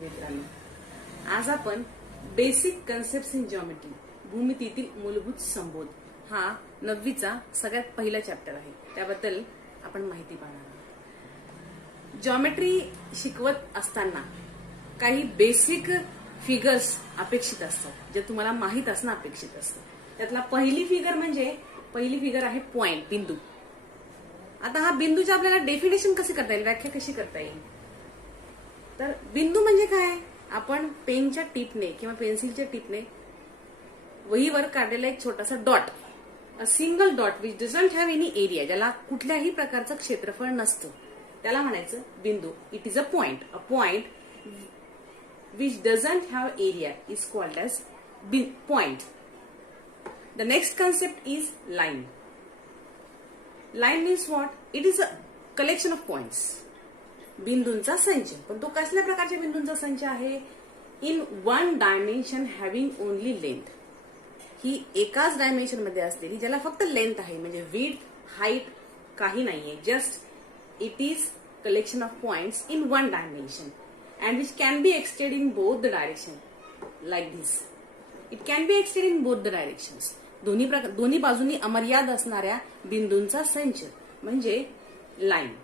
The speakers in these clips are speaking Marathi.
मित्रांनो, आज आपण बेसिक कन्सेप्ट्स इन जॉमेट्री भूमितीतील मूलभूत संबोध हा 9वीचा सगळ्यात पहिला चॅप्टर आहे. त्याबद्दल आपण माहिती पाहणार आहोत. जॉमेट्री शिकवत असताना काही बेसिक फिगर्स अपेक्षित असतात जे तुम्हाला माहित असणं अपेक्षित असतं. त्यातला पहिली फिगर आहे पॉइंट, बिंदू. आता हा बिंदूच्या आपल्याला डेफिनेशन कसे करता येईल, व्याख्या कशी करता येईल? तर बिंदू म्हणजे काय? आपण पेनच्या टिपने किंवा पेन्सिलच्या टिपने वहीवर काढलेला एक छोटासा dot, a single dot which doesn't have any area, ज्याला कुठल्याही प्रकारचं क्षेत्रफळ नसतं, त्याला म्हणायचं बिंदू. It is a point. A point which doesn't have area is called as point. The next concept is line. Line means what? It is a collection of points. बिंदूंचा संच. पण तो कसल्या प्रकारच्या बिंदूंचा संच आहे? In one dimension having only length. ही एकाच डायमेन्शन मध्ये असलेली, ज्याला फक्त लेंथ आहे, म्हणजे विड्थ, हाईट काही नाहीये. Just it is collection of points in one dimension and which can be extended in both the direction like this. It can be extended in both the directions. दोन्ही बाजूंनी अमर्याद असणाऱ्या बिंदूंचा संच म्हणजे line.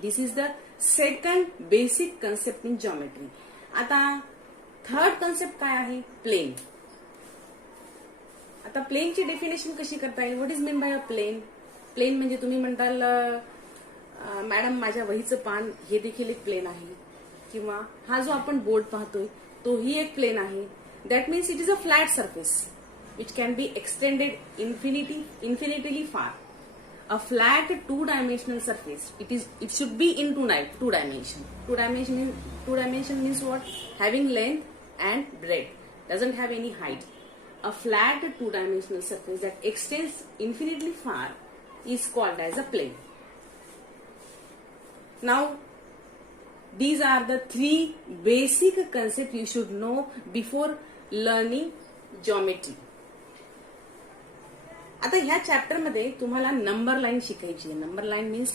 This is the second basic concept in geometry. आता थर्ड कन्सेप्ट काय आहे? प्लेन. आता प्लेनची डेफिनेशन कशी करता येईल? What is mean by a plane? Plane म्हणजे तुम्ही म्हणताल मॅडम माझ्या वहीचं पान हे देखील एक प्लेन आहे, किंवा हा जो आपण बोर्ड पाहतोय तोही एक प्लेन आहे. That means it is a flat surface which can be extended infinitely far. A flat two-dimensional surface. It should be in two dimension. Two dimension means what? Having length and breadth. Doesn't have any height. A flat two-dimensional surface that extends infinitely far is called as a plane. Now, these are the three basic concepts you should know before learning geometry. आता ह्या चॅप्टर मध्ये तुम्हाला नंबर लाईन शिकायची आहे. Number line means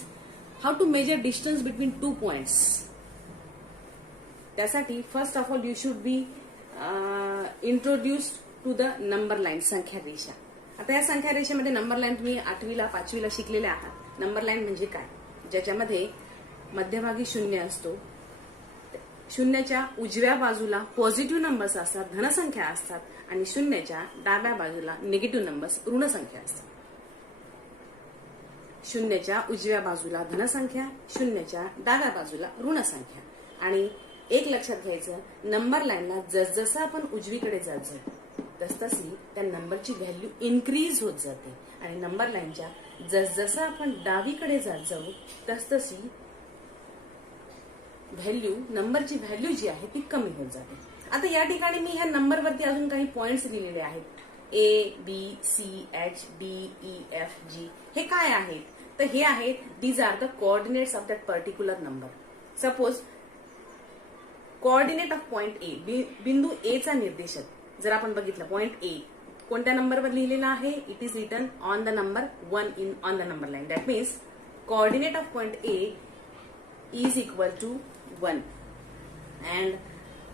how to measure distance between two points. त्यासाठी first of all you should be introduce to the number line, संख्या रेषा. आता या संख्या रेषेमध्ये नंबर लाईन तुम्ही 8वीला 5वीला शिकलेले आहात. नंबर लाईन म्हणजे काय? ज्याच्यामध्ये मध्यभागी शून्य असतो. शून्याच्या उजव्या बाजूला पॉझिटिव्ह नंबर्स असतात, धनसंख्या असतात, आणि शून्याच्या डाव्या बाजूला निगेटिव्ह नंबर्स, ऋण संख्या असतात. शून्याच्या उजव्या बाजूला धनसंख्या, शून्याच्या डाव्या बाजूला ऋण संख्या. आणि एक लक्षात घ्यायचं, नंबर लाईनला जसजसं आपण उजवीकडे जात जाऊ तसतशी त्या नंबरची व्हॅल्यू इन्क्रीज होत जाते, आणि नंबर लाईनच्या जसजसं आपण डावीकडे जात जाऊ तसतशी नंबरची व्हॅल्यू जी आहे ती कमी होत जाते. आता या ठिकाणी मी ह्या नंबरवरती अजून काही पॉइंट्स दिलेले आहेत. A, B, C, H, D, E, F, G. हे काय आहेत? तर हे आहेत, these are the coordinates of that particular number. Suppose coordinate of point A, बिंदू ए चा निर्देशक जर आपण बघितलं, पॉइंट ए कोणत्या नंबरवर लिहिलेला आहे? It is written on the number 1 on the number line. That means coordinate of point A is equal to 1 and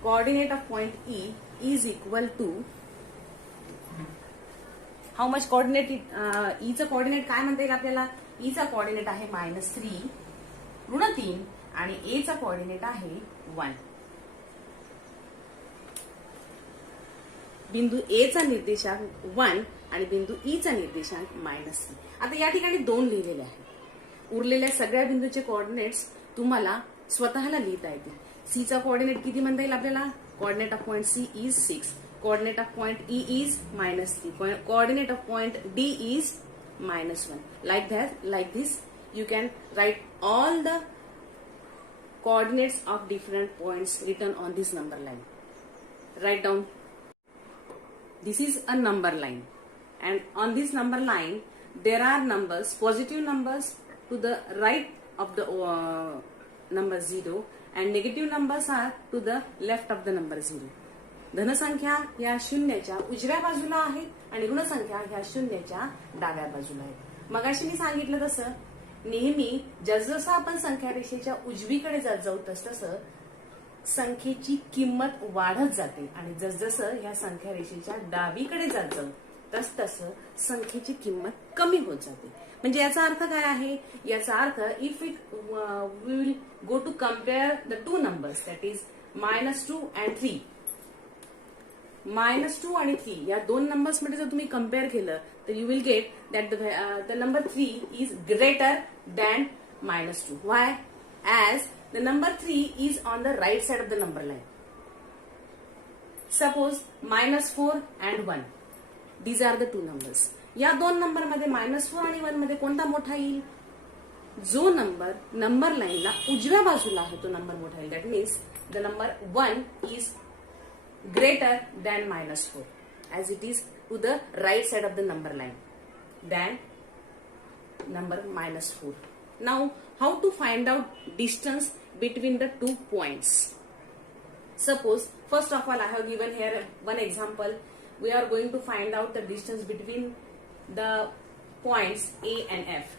coordinate of point E is equal to how much coordinate? E चा coordinate काय म्हणता येईल आपल्याला? E चा coordinate आहे -3 ऋण 3 आणि A चा coordinate आहे 1. बिंदू A चा निर्देशांक 1 आणि बिंदू E चा निर्देशांक -3. आता या ठिकाणी 2 लिहिलेले आहेत. उरलेल्या सगळ्या बिंदूचे कोऑर्डिनेट्स तुम्हाला स्वतःला लिहिता येतील. सी चा कोऑर्डिनेट किती म्हणता येईल आपल्याला? Coordinate of point C is 6. Coordinate of point E is -3. Coordinate of point D is -1. like this you can write all the coordinates of different points written on this number line. Write down. This is a number line, and on this number line there are numbers, positive numbers to the right of the number 0 and negative numbers are to the left of the number 0. धनसंख्या ह्या शून्याच्या उजव्या बाजूला आहेत आणि ऋण संख्या ह्या शून्याच्या डाव्या बाजूला आहेत. मगाशी मी सांगितलं तसं नेहमी जसजसं आपण संख्या रेषेच्या उजवीकडे जात जाऊ तसतसं संख्येची किंमत वाढत जाते आणि जसजसं ह्या संख्या रेषेच्या डावीकडे जात जाऊ तसतसं संख्येची किंमत कमी होत जाते. म्हणजे याचा अर्थ काय आहे? याचा अर्थ if it will go to compare the two numbers that is -2 and 3. -2 आणि 3 या दोन नंबर्स मध्ये जर तुम्ही कम्पेअर केलं तर you will get that the number 3 is greater than -2. Why? As the number 3 is on the right side of the number line. Suppose -4 and 1. These are the two numbers. या दोन नंबर मध्ये -4 आणि 1 मध्ये कोणता मोठा येईल? जो नंबर लाईनला उजव्या बाजूला आहे तो नंबर मोठा येईल. That means the number 1 is greater than -4 as it is to the right side of the number line than number -4. Now, how to find out distance between the 2 points? Suppose, first of all, I have given here one example. We are going to find out the distance between the points A and F.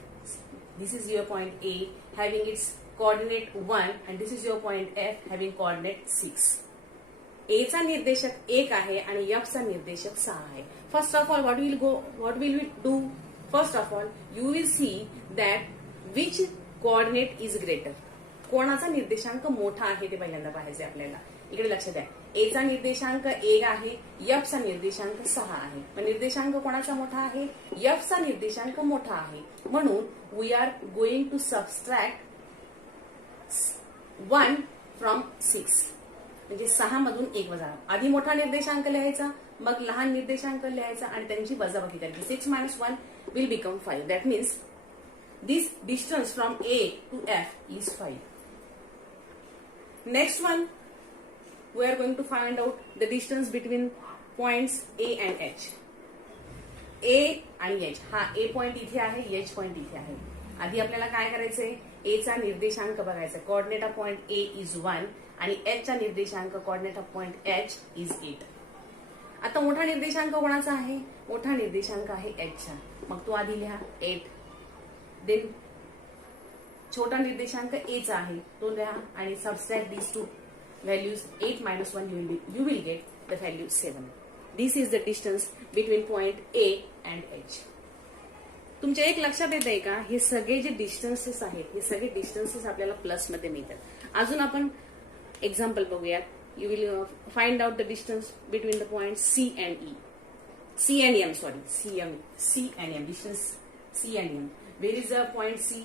This is your point A having its coordinate 1 and this is your point F having coordinate 6. A चा निर्देशक 1 आहे आणि F चा निर्देशक 6 आहे. First of all, what will we do? First of all, you will see that which coordinate is greater. कोणाचा निर्देशांक मोठा आहे ते पहिल्यांदा पाहायचे आपल्याला. इकडे लक्ष द्या. A चा निर्देशांक 1 आहे, F चा निर्देशांक 6 आहे. पण निर्देशांक कोणाचा मोठा आहे? F चा निर्देशांक मोठा आहे. म्हणून we are going to subtract 1 from 6. म्हणजे 6 मधून 1 वजा. आधी मोठा निर्देशांक लिहायचा, मग लहान निर्देशांक लिहायचा आणि त्यांची वजाबाकी करायची. 6 - 1 will become 5. That means this distance from A to F is 5. Next one, we are going to find out the distance between points A and H. A आणि H. हा A पॉइंट इथे आहे, H पॉइंट इथे आहे. आधी आपल्याला काय करायचंय? A चा निर्देशांक बघायचा. Coordinate of point A is 1 आणि H चा निर्देशांक coordinate of point H is 8. आता मोठा निर्देशांक कोणाचा आहे? मोठा निर्देशांक आहे H चा. मग तो आधी लिहा 8. देन छोटा निर्देशांक A चा आहे तो लिहा आणि subtract these two values. 8 - 1 you will get the value 7. This is the distance between point A and H. तुमच्या एक लक्षात येत आहे का? हे सगळे जे डिस्टन्सेस आहेत हे सगळे डिस्टन्सेस आपल्याला प्लस मध्ये मिळतात. अजून आपण एक्झाम्पल बघूयात. You will find out the distance between the points C and E. C and M, sorry. C and M. Distance C and M. Where is the point C?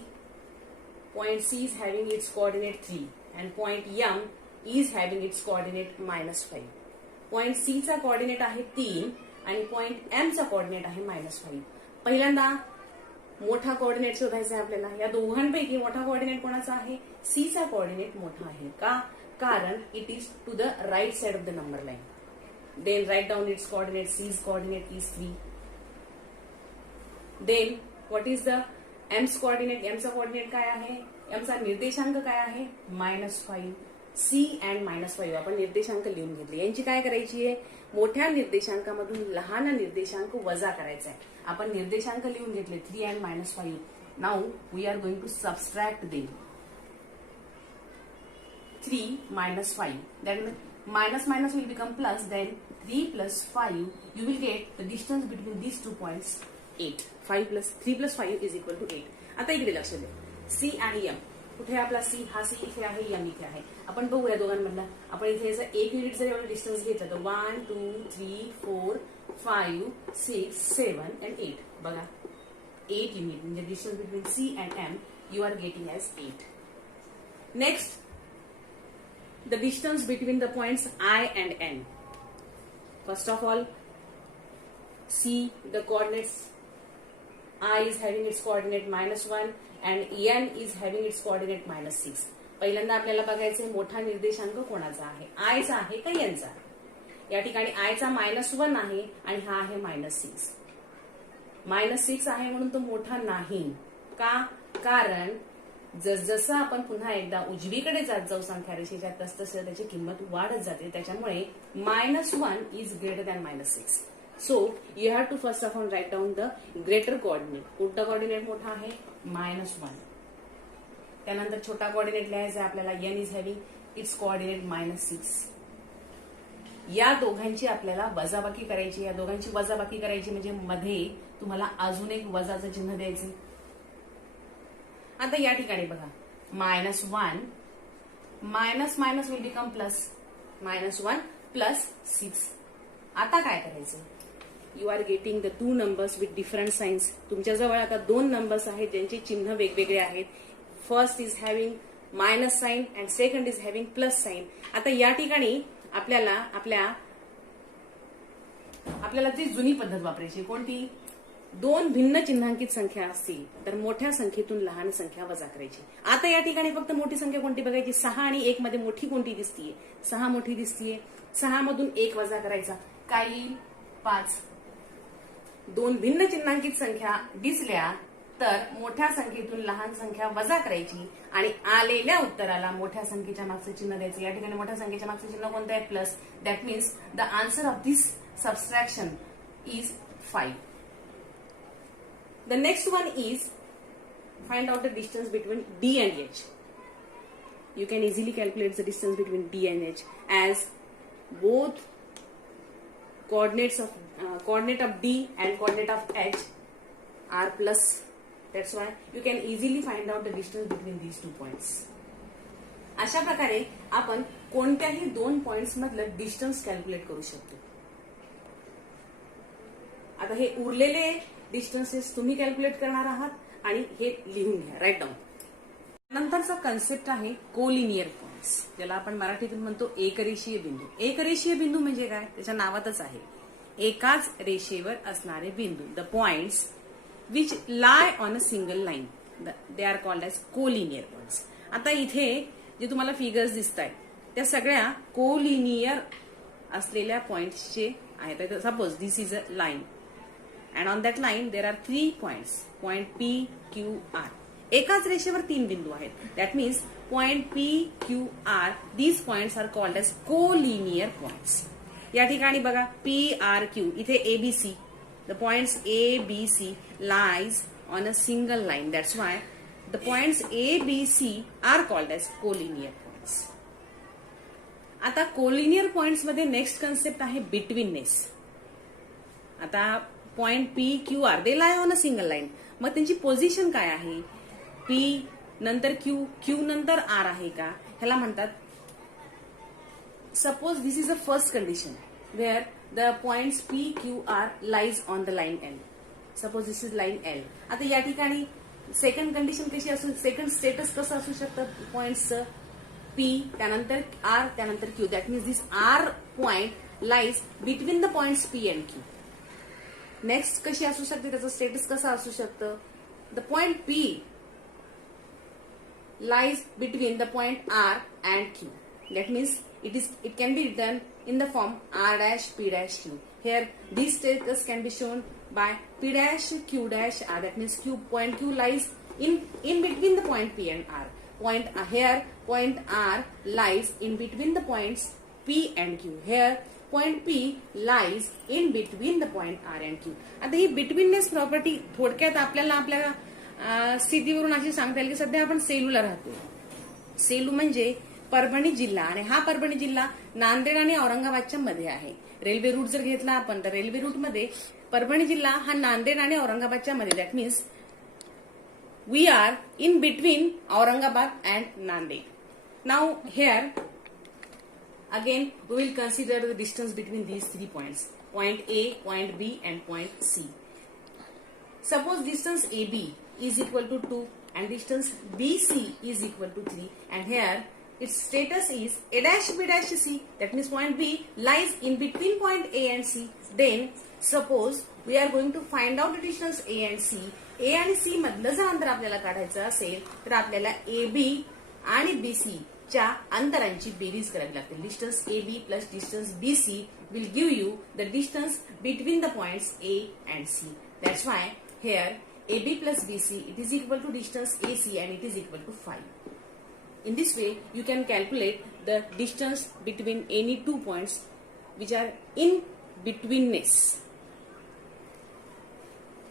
Point C is having its coordinate 3 and point M is having its coordinate -5. Point C चा coordinate आहे 3 आणि point M चा coordinate आहे -5. पहिल्यांदा मोठा कोऑर्डिनेट शोधायचा आहे आपल्याला. या दोघांपैकी मोठा कोऑर्डिनेट कोणाचा आहे? C चा कोऑर्डिनेट मोठा आहे. का? कारण it is to the right side of the number line. Then write down its coordinate. C's coordinate is 3. Then what is the M's coordinate? M चा coordinate काय आहे? M चा निर्देशांक काय आहे? -5. C and -5 आपण निर्देशांक लिहून घेतले. यांची काय करायची आहे? मोठ्या निर्देशांकामधून लहान निर्देशांक वजा करायचा आहे. आपण निर्देशांक लिहून घेतले 3 and -5. Now we are going to subtract them. 3 - 5. Then minus will become plus. Then 3 + 5. You will get the distance between these 2 points 8. 3 + 5 is equal to 8. आता इकडे लक्ष द्या. C आणि M. कुठे आपला C? हा C इथे आहे, M इथे आहे. आपण बघूया दोघांमधला. आपण इथे याचा 1 युनिट जर एवढं डिस्टन्स घेतलं तर 1 2 3 4 5 6 7 and 8. बघा 8 युनिट म्हणजे distance between C and M you are getting as 8. Next, the distance between the points I and N. First of all, see the coordinates. I is having its coordinate -1 and N is having its coordinate -6. पहिल्यांदा आपल्याला बघायचे मोठा निर्देशांक कोणाचा आहे? I चा आहे का N चा? या ठिकाणी I चा -1 आहे आणि हा आहे -6. -6 आहे म्हणून तो मोठा नाही. का? कारण जसजसं आपण पुन्हा एकदा उजवीकडे जात जाऊ संख्या रेषेच्या तसतसं त्याची किंमत वाढत जाते. त्याच्यामुळे -1 is greater than -6. So you have to first of all write down the greater coordinate. कोणता कोऑर्डिनेट मोठा आहे? -1. त्यानंतर छोटा कोऑर्डिनेट लिहायचा आहे आपल्याला. N is having it's coordinate -6. या दोघांची आपल्याला वजाबाकी करायची. या दोघांची वजाबाकी करायची म्हणजे मध्ये तुम्हाला अजून एक वजाचं चिन्ह द्यायचं. आता या ठिकाणी बघा, -1 minus minus will become plus. -1 plus 6. आता काय करायचं? You are getting the 2 numbers with different signs. तुमच्याजवळ आता 2 नंबर्स आहेत ज्यांचे चिन्ह वेगवेगळे आहेत. First is having minus sign and second is having plus sign. आता या ठिकाणी आपल्याला ती जुनी पद्धत वापरायची. कोणती? 2 भिन्न चिन्हांकित संख्या असतील तर मोठ्या संख्येतून लहान संख्या वजा करायची. आता या ठिकाणी फक्त मोठी संख्या कोणती बघायची? 6 आणि 1 मध्ये मोठी कोणती दिसतीये? 6 मोठी दिसतीये. 6 मधून 1 वजा करायचा. काय येईल? 5. 2 भिन्न चिन्हांकित संख्या दिसल्या तर मोठ्या संख्येतून लहान संख्या वजा करायची आणि आलेल्या उत्तराला मोठ्या संख्येच्या मागचं चिन्ह द्यायचं. या ठिकाणी मोठ्या संख्येच्या मागचं चिन्ह कोणतं आहे? Plus. That means the answer of this subtraction is 5. The next one is find out the distance between D and H. You can easily calculate the distance between D and H as both coordinate of D and coordinate of H are plus. That's why you can easily find out the distance between these 2 points. अशा प्रकारे आपण कोणत्याही 2 पॉइंट्स मधलं डिस्टन्स कॅल्क्युलेट करू शकतो. आता हे उरलेले डिस्टन्सेस तुम्ही कॅल्क्युलेट करणार आहात आणि हे लिहून घ्या, राईट डाऊन. नंतरचा कन्सेप्ट आहे कोलिनियर पॉइंट्स, ज्याला आपण मराठीतून म्हणतो एकरेषीय बिंदू. एकरेषीय बिंदू म्हणजे काय? त्याच्या नावातच आहे एकाच रेषेवर असणारे बिंदू. The points which lie on a single line they are called as collinear points. आता इथे जे तुम्हाला फिगर्स दिसत आहेत त्या सगळ्या कोलिनियर असलेल्या पॉइंट्सचे आहेत. Suppose this is a line and on that line there are 3 points, point P, Q, R. एकाच रेषेवर 3 बिंदू आहेत. That means point P, Q, R, these points are called as collinear points. या ठिकाणी बघा P, R, Q, इथे ABC, the points A, B, C lies on a single line. That's why the points A, B, C are called as collinear points. आता collinear points मध्ये नेक्स्ट कन्सेप्ट आहे बिटवीननेस. आता point P, Q, R they lie on a single line. मग त्यांची पोझिशन काय आहे? P नंतर Q, Q नंतर R आहे का? ह्याला म्हणतात. Suppose this is a first condition where the points P, Q, R lies on the line L. Suppose this is line L. आता या ठिकाणी सेकंड कंडिशन कशी असू, सेकंड स्टेटस कसं असू शकतं पॉइंट्सचं? P त्यानंतर R त्यानंतर Q. That means this R point lies between the points P and Q. Next कशी असू शकते? त्याचं स्टेटस कसं असू शकतं? The point P lies between the point R and Q. That means it can be written in the form R dash P dash Q. Here this status can be shown by P dash Q dash R. That means point Q lies in between the point P and R. Here point R lies in between the points P and Q. Here point P lies in between the point R and Q. आता ही बिटवीननेस प्रॉपर्टी थोडक्यात आपल्याला आपल्या स्थितीवरून अशी सांगता येईल की सध्या आपण सेलूला राहतो. सेलू म्हणजे परभणी जिल्हा आणि हा परभणी जिल्हा नांदेड आणि औरंगाबादच्या मध्ये आहे. रेल्वे रूट जर घेतला आपण तर रेल्वे रूट मध्ये परभणी जिल्हा हा नांदेड आणि औरंगाबादच्या मध्ये. That means we are in between Aurangabad and Nanded. Now here again we will consider the distance between these 3 points, point A, point B and point C. Suppose distance AB is equal to 2 and distance BC is equal to 3, and here its status is A dash B dash C. That means point B lies in between point A and C. Then suppose we are going to find out the distance A and C. A आणि C मधलं जर अंतर आपल्याला काढायचं असेल तर आपल्याला AB आणि BC च्या अंतरांची बेरीज करावी लागते. Distance AB plus distance BC will give you the distance between the points A and C. That's why here AB plus BC it is equal to distance AC and it is equal to 5. In this way you can calculate the distance between any 2 points which are in betweenness.